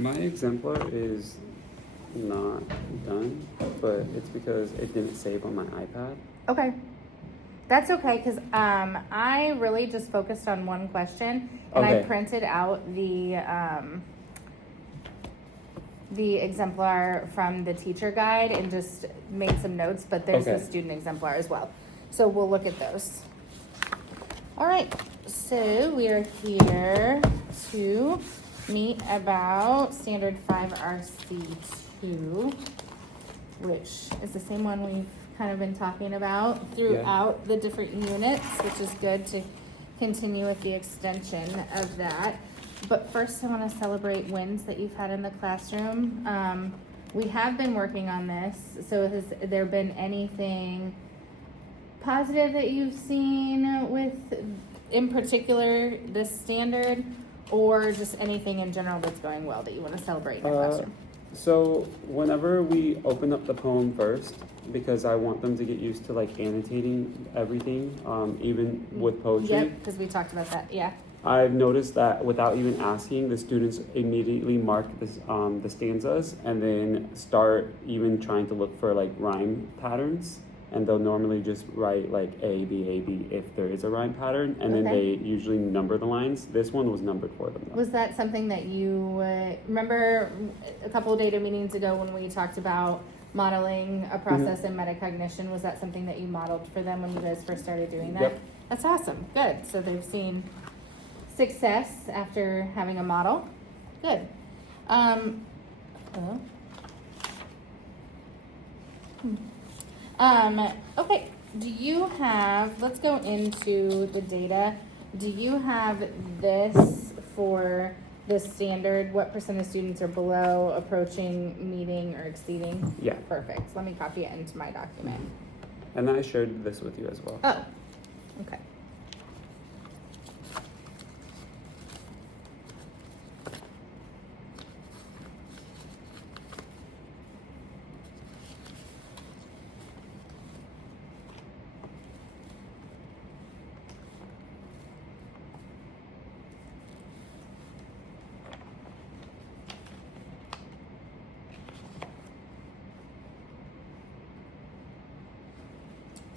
My exemplar is not done, but it's because it didn't save on my iPad. Okay. That's okay, because I really just focused on one question, and I Okay. printed out the exemplar from the teacher guide and just made some notes, but there's the Okay. student exemplar as well. So we'll look at those. All right, so we are here to meet about standard 5RC2, which is the same one we've kind of been talking about throughout the different units, which is good to continue with the extension of that. But first I want to celebrate wins that you've had in the classroom. We have been working on this, so has there been anything positive that you've seen with, in particular, this standard, or just anything in general that's going well that you want to celebrate in the classroom? So whenever we open up the poem first, because I want them to get used to like annotating everything, even with poetry. Yep, because we talked about that, yeah. I've noticed that without even asking, the students immediately mark this, the stanzas and then start even trying to look for like rhyme patterns. And they'll normally just write like A, B, A, B if there is a rhyme pattern. And then they usually number the lines. This one was numbered for them though. Was that something that you remember a couple of data meetings ago when we talked about modeling a process in metacognition? Was that something that you modeled for them when you guys first started doing that? Yep. That's awesome. Good. So they've seen success after having a model. Good. Hello? Okay, do you have, let's go into the data. Do you have this for the standard? What % of students are below, approaching, meeting, or exceeding? Yeah. Perfect. Let me copy it into my document. And I shared this with you as well. Oh, okay.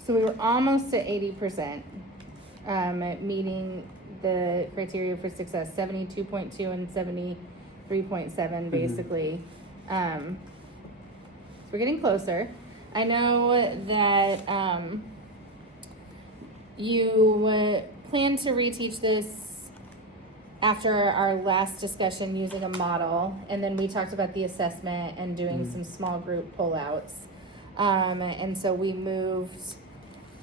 So we were almost at 80%, meeting the criteria for success, 72.2 and 73.7 basically. So we're getting closer. I know that you plan to reteach this after our last discussion using a model, and then we talked about the assessment and doing some small group pullouts. And so we moved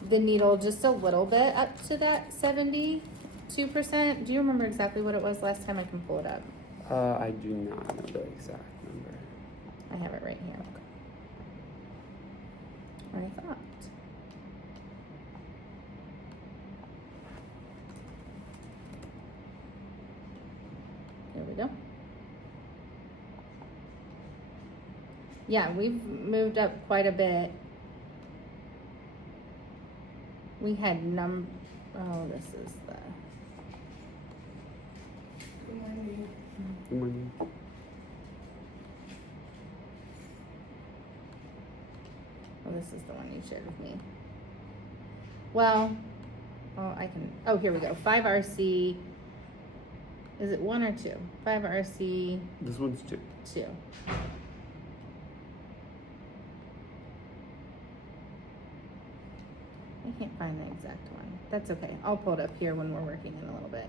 the needle just a little bit up to that 72%. Do you remember exactly what it was last time? I can pull it up. I do not know the exact number. I have it right here. I thought. There we go. Yeah, we've moved up quite a bit. We had oh, this is the. Good morning. Oh, this is the one you shared with me. Well, oh, here we go. 5RC. Is it 1 or 2? 5RC. This one's 2. 2. I can't find the exact one. That's okay. I'll pull it up here when we're working in a little bit.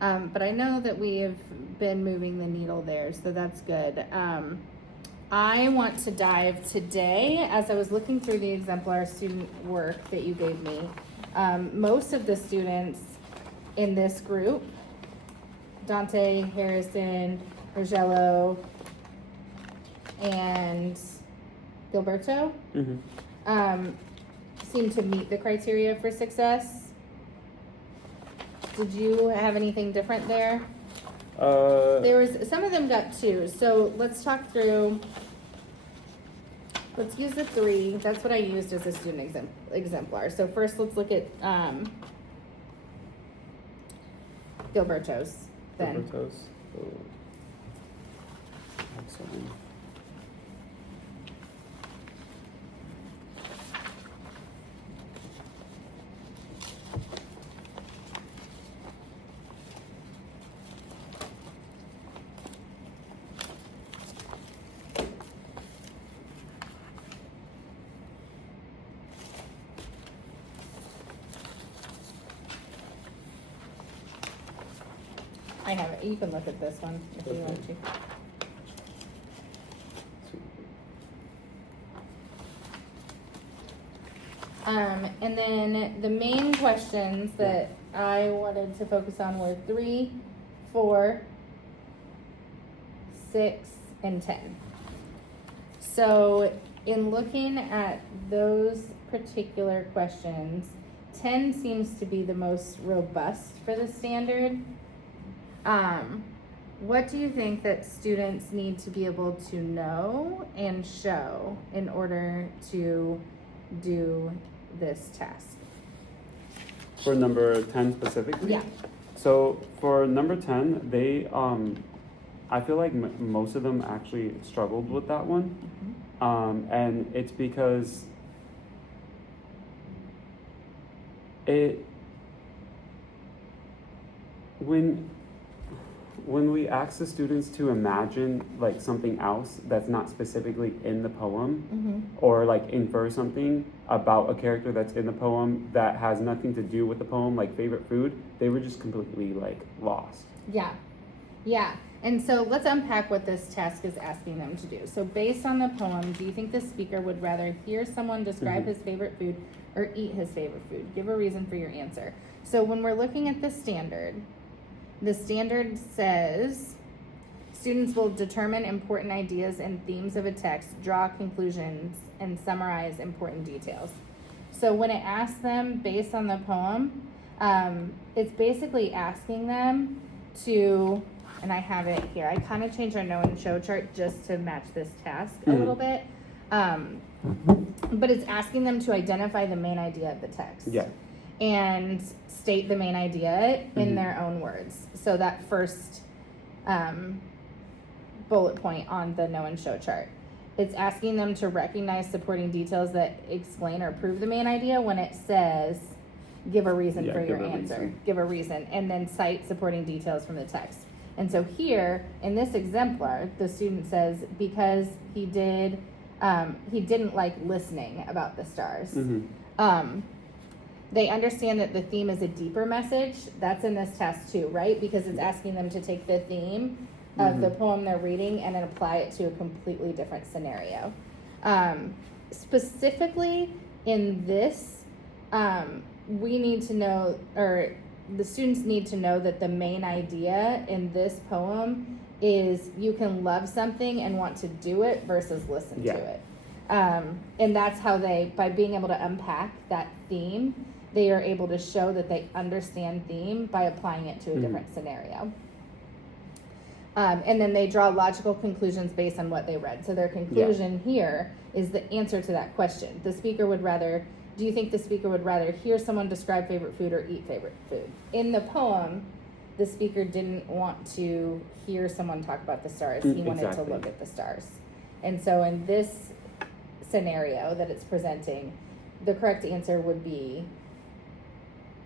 But I know that we have been moving the needle there, so that's good. I want to dive today, as I was looking through the exemplar student work that you gave me, most of the students in this group, Dante, Harrison, Rogello, and Gilberto, seem to meet the criteria for success. Did you have anything different there? There was, some of them got 2, so let's talk through. Let's use the 3. That's what I used as a student exemplar. So first let's look at Gilberto's then. Gilberto's. 7. I have it. You can look at this one if you Okay. want to. And then the main questions that I wanted to focus on were 3, 4, 6, and 10. So in looking at those particular questions, 10 seems to be the most robust for the standard. What do you think that students need to be able to know and show in order to do this task? For number 10 specifically? Yeah. So for number 10, they, I feel like most of them actually struggled with that one. Mm-hmm. And it's because when we ask the students to imagine like something else that's not specifically in the poem, Mm-hmm. or like infer something about a character that's in the poem that has nothing to do with the poem, like favorite food, they were just completely like lost. Yeah. Yeah. And so let's unpack what this task is asking them to do. So based on the poem, do you think the speaker would rather hear someone describe Mhm. his favorite food or eat his favorite food? Give a reason for your answer. So when we're looking at the standard says students will determine important ideas and themes of a text, draw conclusions, and summarize important details. So when it asks them based on the poem, it's basically asking them to, and I have it here, I kind of changed our know and show chart just to match this task a little bit. But it's asking them to identify the main idea of the text. Yeah. And state the main idea in their own words. So that first bullet point on the know and show chart. It's asking them to recognize supporting details that explain or prove the main idea when it says, give a reason for your answer. Give a reason. And then cite supporting details from the text. And so here, in this exemplar, the student says, because he didn't like listening about the stars. They understand that the theme is a deeper message. That's in this test too, right? Because it's asking them to take the theme of the poem they're reading and then apply it to a completely different scenario. Specifically in this, we need to know, or the students need to know that the main idea in this poem is you can love something and want to do it versus listen to it. And that's how they, by being able to unpack that theme, they are able to show that they understand theme by applying it to a different scenario. And then they draw logical conclusions based on what they read. So their conclusion here is the answer to that question. The speaker would rather, do you think the speaker would rather hear someone describe favorite food or eat favorite food? In the poem, the speaker didn't want to hear someone talk about the stars. He wanted to look at the stars. And so in this scenario that it's presenting, the correct answer would be,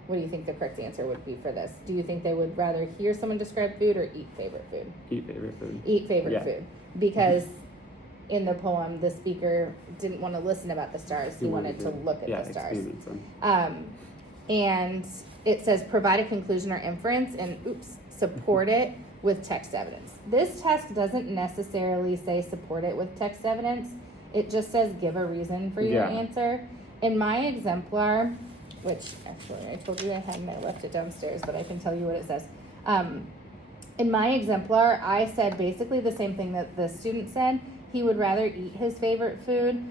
what do you think the correct answer would be for this? Do you think they would rather hear someone describe food or eat favorite food? Eat favorite food. Eat favorite food. Because in the poem, the speaker didn't want to listen about the stars. He wanted to look at the stars. And it says provide a conclusion or inference and support it with text evidence. This task doesn't necessarily say support it with text evidence. It just says give a reason for your answer. In my exemplar, which actually I told you I left it downstairs, but I can tell you what it says. In my exemplar, I said basically the same thing that the student said. He would rather eat his favorite food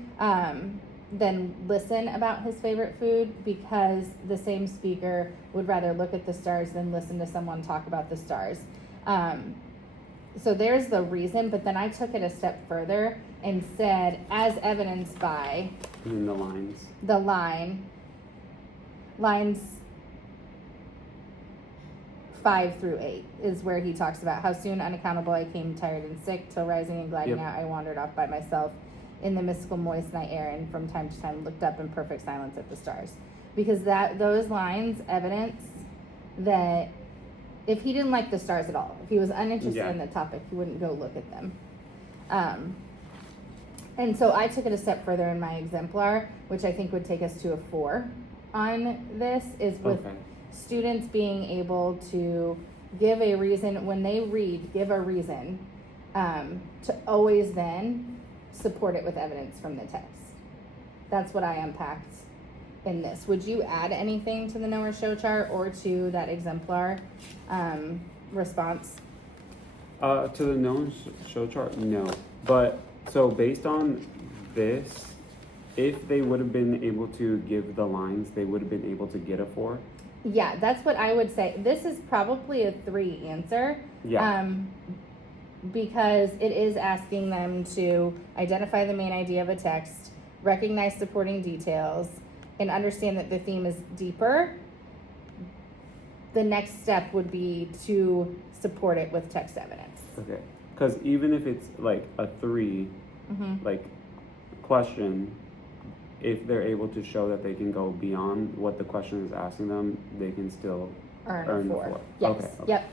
than listen about his favorite food, because the same speaker would rather look at the stars than listen to someone talk about the stars. So there's the reason, but then I took it a step further and said, as evidenced by lines 5 through 8 is where he talks about how soon unaccountable I came tired and sick, till rising and gliding Yep. out I wandered off by myself in the mystical moist night air, and from time to time looked up in perfect silence at the stars. Because those lines evidence that if he didn't like the stars at all, if he was uninterested in the topic, he wouldn't go look at them. And so I took it a step further in my exemplar, which I think would take us to a 4 on this, is with students being able to give a reason when they read, give a reason, to always then support it with evidence from the text. That's what I unpacked in this. Would you add anything to the know or show chart or to that exemplar response? To the known show chart, no. But so based on this, if they would have been able to give the lines, they would have been able to get a 4. Yeah, that's what I would say. This is probably a 3 answer. Yeah. Because it is asking them to identify the main idea of a text, recognize supporting details, and understand that the theme is deeper. The next step would be to support it with text evidence. Okay. Because even if it's like a 3, like question, if they're able to show that they can go beyond what the question is asking them, they can still earn the 4. Yes. Okay. Yep.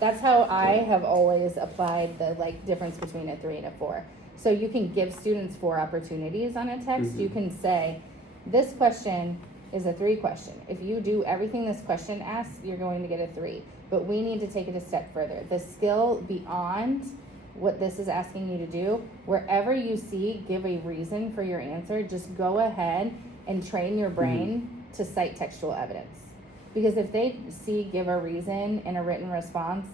That's how I have always applied the difference between a 3 and a 4. So you can give students 4 opportunities on a text. You can say, this question is a 3 question. If you do everything this question asks, you're going to get a 3. But we need to take it a step further. The skill beyond what this is asking you to do, wherever you see, give a reason for your answer, just go ahead and train your brain to cite textual evidence. Because if they see give a reason in a written response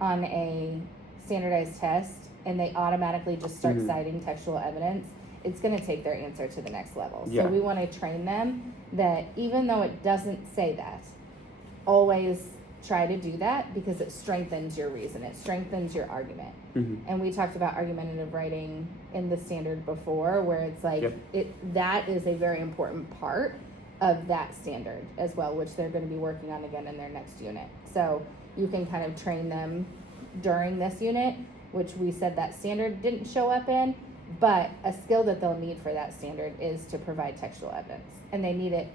on a standardized test and they automatically just start citing textual evidence, it's going to take their answer to the next level. Yeah. So we want to train them that even though it doesn't say that, always try to do that because it strengthens your reason. It strengthens your argument. And we talked about argumentative writing in the standard before, where it's like that is a very important part of that standard as well, which they're going to be working on again in their next unit. So you can kind of train them during this unit, which we said that standard didn't show up in, but a skill that they'll need for that standard is to provide textual evidence. And they need it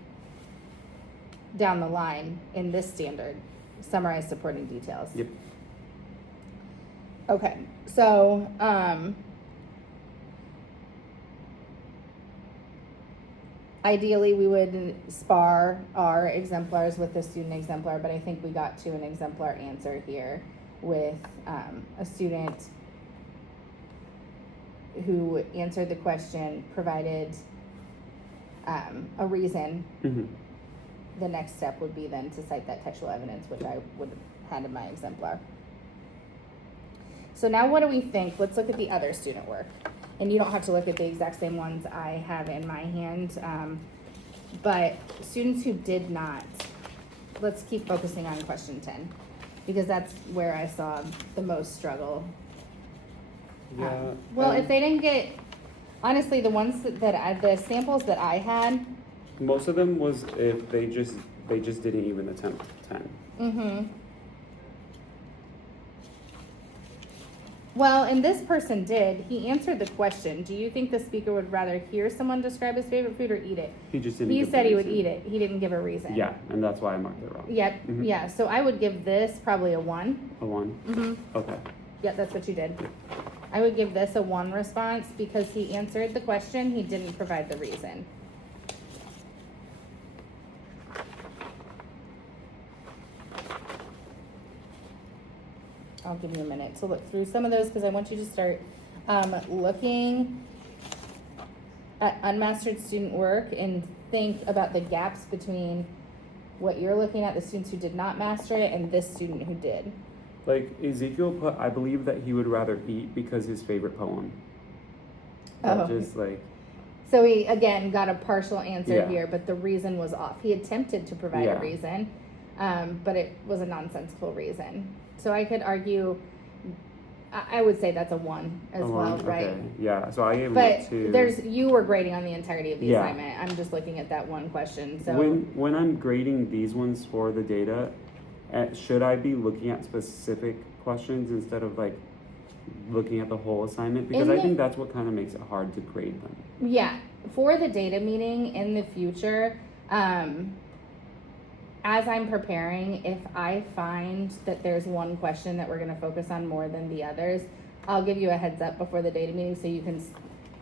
down the line in this standard, summarize supporting details. Yep. Okay, so ideally we would spar our exemplars with the student exemplar, but I think we got to an exemplar answer here with a student who answered the question, provided a reason. The next step would be then to cite that textual evidence, which I would have had in my exemplar. So now what do we think? Let's look at the other student work. And you don't have to look at the exact same ones I have in my hand. But students who did not, let's keep focusing on question 10, because that's where I saw the most struggle. Well, if they didn't get, honestly, the ones the samples that I had. Most of them was if they just didn't even attempt 10. Well, and this person did. He answered the question. Do you think the speaker would rather hear someone describe his favorite food or eat it? He just didn't. He give said the he would reason. eat it. He didn't give a reason. Yeah, and that's why I marked it wrong. Yep. Yeah. So I would give this probably a 1. A 1? Okay. Yeah, that's what you did. I would give this a 1 response because he answered the question. He didn't provide the reason. I'll give you a minute to look through some of those because I want you to start looking at unmastered student work and think about the gaps between what you're looking at, the students who did not master it, and this student who did. Like Ezekiel put, I believe that he would rather eat because his favorite poem. Just like. So he, again, got a partial answer here, but the reason was off. He attempted to provide a reason, but it was a nonsensical reason. So I could argue, I would say that's a 1 as well, right? Okay. Yeah, so I gave him a 2. But you were grading on the entirety of the assignment. I'm just looking at that one question. So when I'm grading these ones for the data, should I be looking at specific questions instead of like looking at the whole assignment? Because I think that's what kind of makes it hard to grade them. Yeah, for the data meeting in the future, as I'm preparing, if I find that there's one question that we're going to focus on more than the others, I'll give you a heads up before the data meeting so you can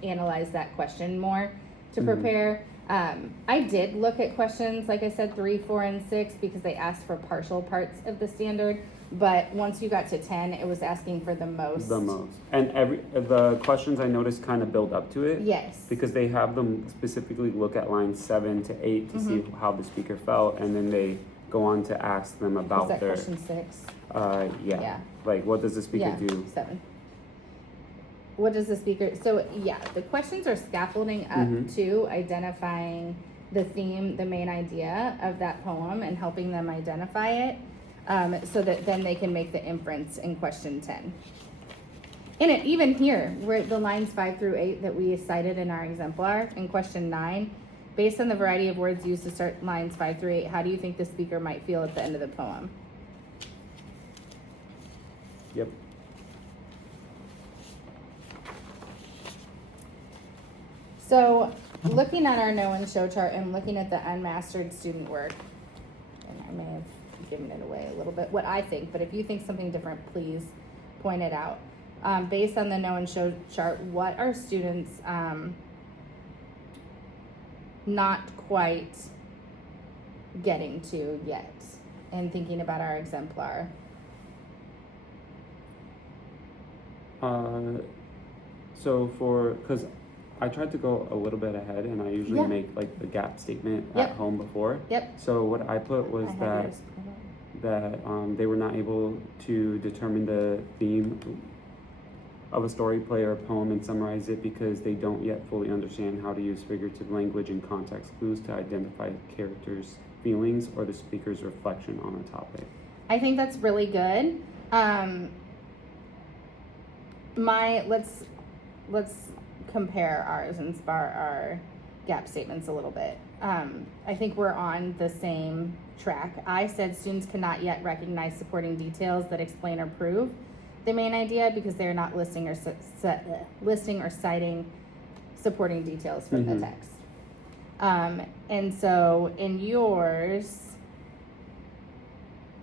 analyze that question more to prepare. I did look at questions, like I said, 3, 4, and 6 because they asked for partial parts of the standard. But once you got to 10, it was asking for the most. The most. And the questions I noticed kind of build up to it. Yes. Because they have them specifically look at lines 7 to 8 to see how the speaker felt, and then they go on to ask them about Was that question 6? Yeah. Like, what does the speaker do? 7. What does the speaker, so yeah, the questions are scaffolding up to identifying the theme, the main idea of that poem and helping them identify it. So that then they can make the inference in question 10. And even here, where the lines 5 through 8 that we cited in our exemplar in question 9, based on the variety of words used to start lines 5 through 8, how do you think the speaker might feel at the end of the poem? Yep. So looking at our know and show chart and looking at the unmastered student work, and I may have given it away a little bit, what I think, but if you think something different, please point it out. Based on the know and show chart, what are students not quite getting to yet and thinking about our exemplar? Because I tried to go a little bit ahead, and I usually make like the gap statement at home before. So what I put was that they were not able to determine the theme of a story, play, or poem and summarize it because they don't yet fully understand how to use figurative language and context clues to identify characters' feelings or the speaker's reflection on a topic. I think that's really good. Let's compare ours and spar our gap statements a little bit. I think we're on the same track. I said students cannot yet recognize supporting details that explain or prove the main idea because they're not listing or citing supporting details from the text. And so in yours,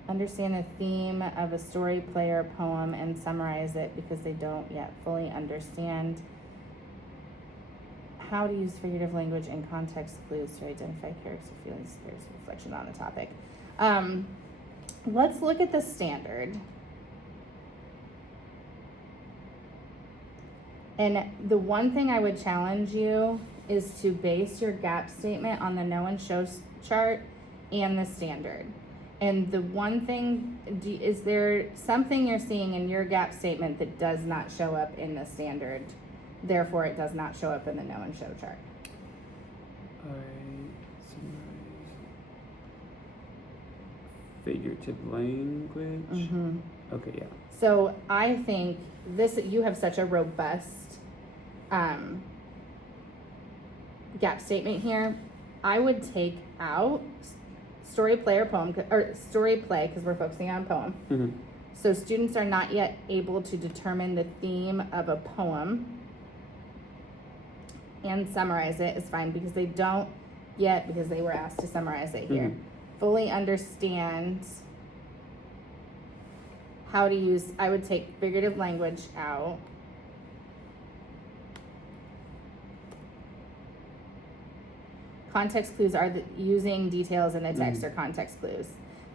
understand the theme of a story, play, or poem and summarize it because they don't yet fully understand how to use figurative language and context clues to identify character feelings, spirits, reflection on the topic. Let's look at the standard. And the one thing I would challenge you is to base your gap statement on the know and show chart and the standard. And the one thing, is there something you're seeing in your gap statement that does not show up in the standard? Therefore, it does not show up in the know and show chart. Figurative language. Okay, yeah. So I think you have such a robust gap statement here. I would take out story, play, or poem, or story, play, because we're focusing on poem. So students are not yet able to determine the theme of a poem and summarize it is fine because they don't yet, because they were asked to summarize it here, fully understand how to use, I would take figurative language out. Context clues are using details in a text or context clues.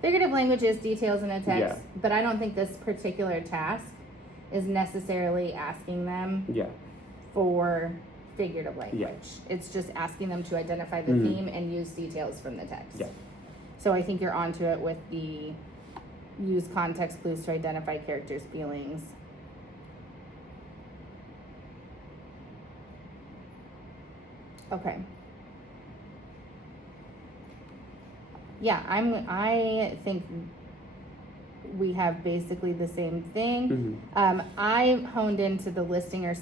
Figurative language is details in a text, but I don't think this particular task is necessarily asking them for figurative language. It's just asking them to identify the theme and use details from the text. So I think you're onto it with the use context clues to identify characters' feelings. Okay. Yeah, I think we have basically the same thing. I honed into the listing or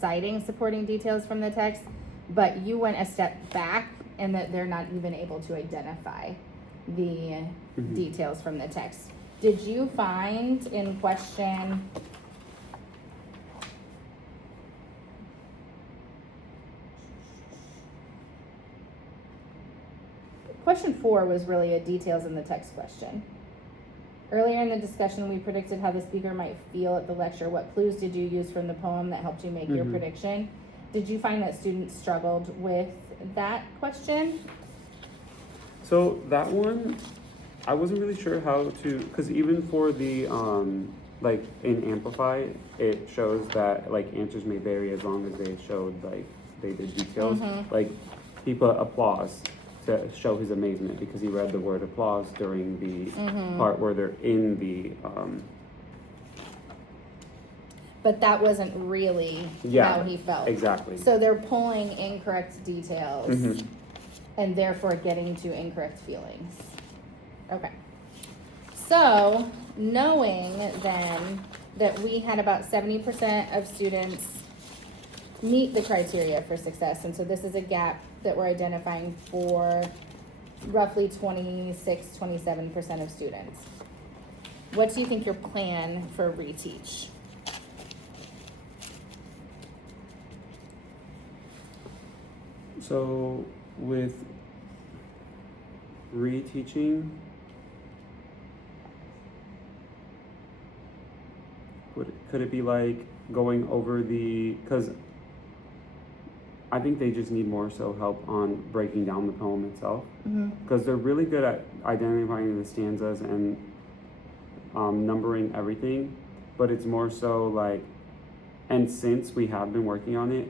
citing supporting details from the text, but you went a step back and that they're not even able to identify the details from the text. Did you find in question Question 4 was really a details in the text question. Earlier in the discussion, we predicted how the speaker might feel at the lecture. What clues did you use from the poem that helped you make your prediction? Did you find that students struggled with that question? So that one, I wasn't really sure how to, because even for the, like in Amplify, it shows that like answers may vary as long as they showed like they did details. Like he put applause to show his amazement because he read the word applause during the part where they're in the but that wasn't really how he felt. Exactly. So they're pulling incorrect details and therefore getting to incorrect feelings. Okay. So knowing then that we had about 70% of students meet the criteria for success, and so this is a gap that we're identifying for roughly 26-27% of students. What do you think your plan for reteach? So with reteaching, could it be like going over because I think they just need more so help on breaking down the poem itself, because they're really good at identifying the stanzas and numbering everything, but it's more so like, and since we have been working on it,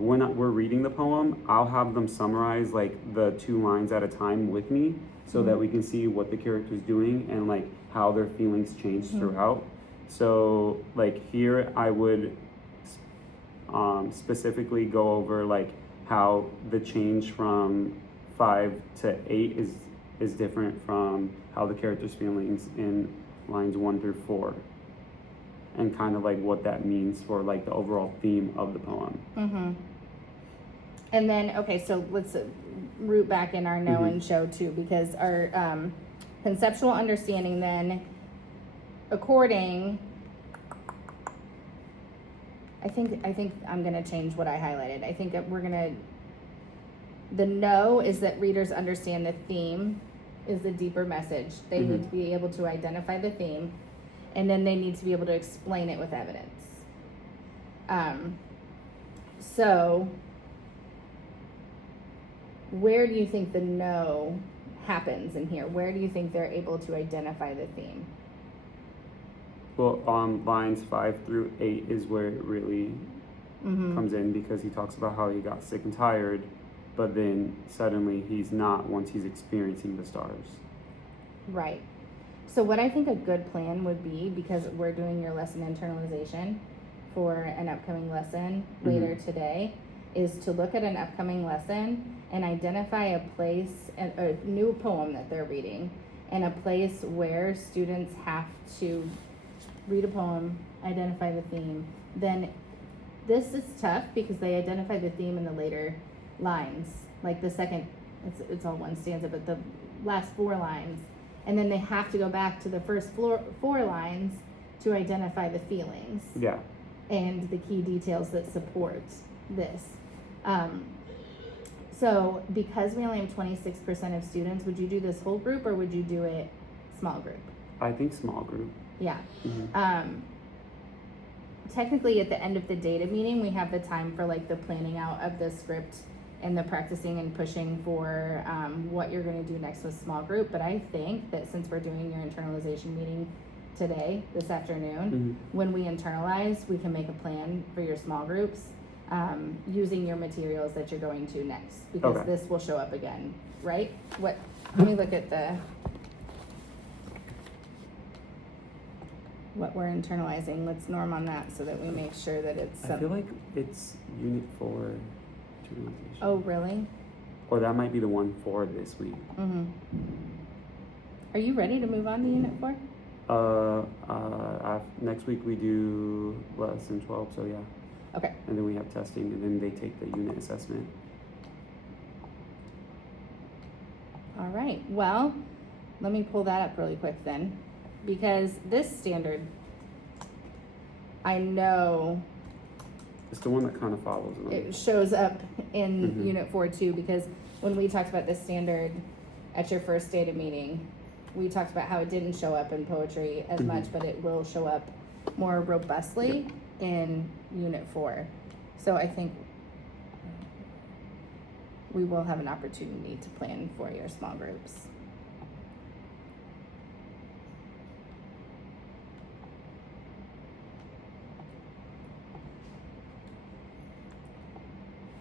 when we're reading the poem, I'll have them summarize like the 2 lines at a time with me so that we can see what the character's doing and like how their feelings change throughout. So like here I would specifically go over like how the change from 5 to 8 is different from how the character's feelings in lines 1 through 4, and kind of like what that means for like the overall theme of the poem. And then, okay, so let's root back in our know and show too, because our conceptual understanding then, according, I think I'm gonna change what I highlighted. I think that the know is that readers understand the theme is the deeper message. They need to be able to identify the theme, and then they need to be able to explain it with evidence. So where do you think the know happens in here? Where do you think they're able to identify the theme? Well, lines 5 through 8 is where it really comes in, because he talks about how he got sick and tired, but then suddenly he's not once he's experiencing the stars. Right. So what I think a good plan would be, because we're doing your lesson internalization for an upcoming lesson later today, is to look at an upcoming lesson and identify a place, a new poem that they're reading, and a place where students have to read a poem, identify the theme. Then this is tough because they identify the theme in the later lines, like the second, it's all one stanza, but the last 4 lines. And then they have to go back to the first 4 lines to identify the feelings. Yeah. And the key details that support this. So because we only have 26% of students, would you do this whole group or would you do it small group? I think small group. Yeah. Technically at the end of the data meeting, we have the time for like the planning out of the script and the practicing and pushing for what you're going to do next with small group. But I think that since we're doing your internalization meeting today, this afternoon, when we internalize, we can make a plan for your small groups using your materials that you're going to next, because this will show up again, right? Let me look at what we're internalizing. Let's norm on that so that we make sure that it's I feel like it's unit 4 internalization. Oh, really? Or that might be the one for this week. Are you ready to move on to unit 4? Next week we do lesson 12, so yeah. Okay. And then we have testing, and then they take the unit assessment. All right. Well, let me pull that up really quick then, because this standard, I know It's the one that kind of follows them. it shows up in Mhm. Unit 4 too, because when we talked about this standard at your first data meeting, we talked about how it didn't show up in poetry as Mhm. much, but it will show up more robustly in Unit 4. So I think we will have an opportunity to plan for your small groups.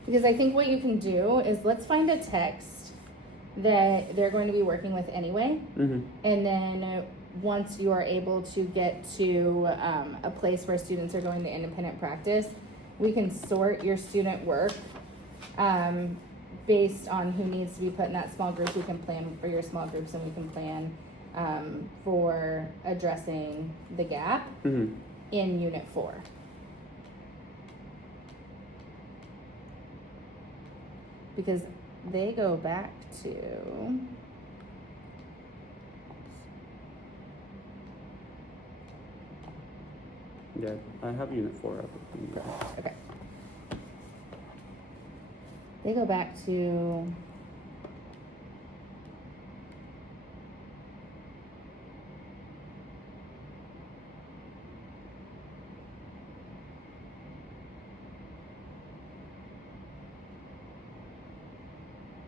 Because I think what you can do is let's find a text that they're going to be working with anyway. Mm-hmm. And then once you are able to get to a place where students are going to independent practice, we can sort your student work based on who needs to be put in that small group. We can plan for your small groups, and we can plan for addressing the gap Mm-hmm. in Unit 4. Because they go back to Yeah, I have Unit 4 up. okay. They go back to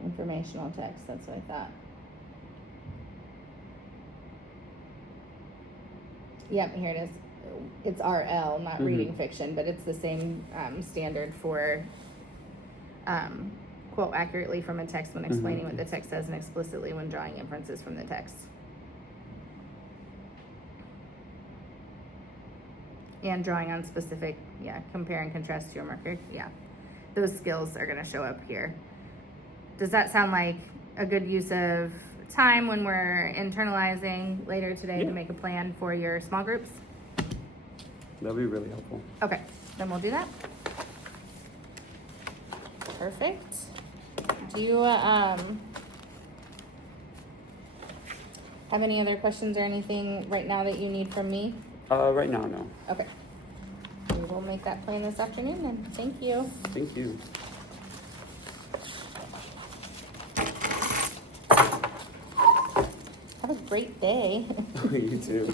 informational text, that's what I thought. Yep, here it is. It's RL, not Mhm. reading fiction, but it's the same standard for quote accurately from a text when explaining what the text says and explicitly when drawing inferences from the text. And drawing on specific, compare and contrast to your marker. Yeah, those skills are going to show up here. Does that sound like a good use of time when we're internalizing later today to make a plan for your small groups? That'd be really helpful. Okay, then we'll do that. Perfect. Do you have any other questions or anything right now that you need from me? Right now, no. Okay. We will make that plan this afternoon then. Thank you. Thank you. Have a great day. You too.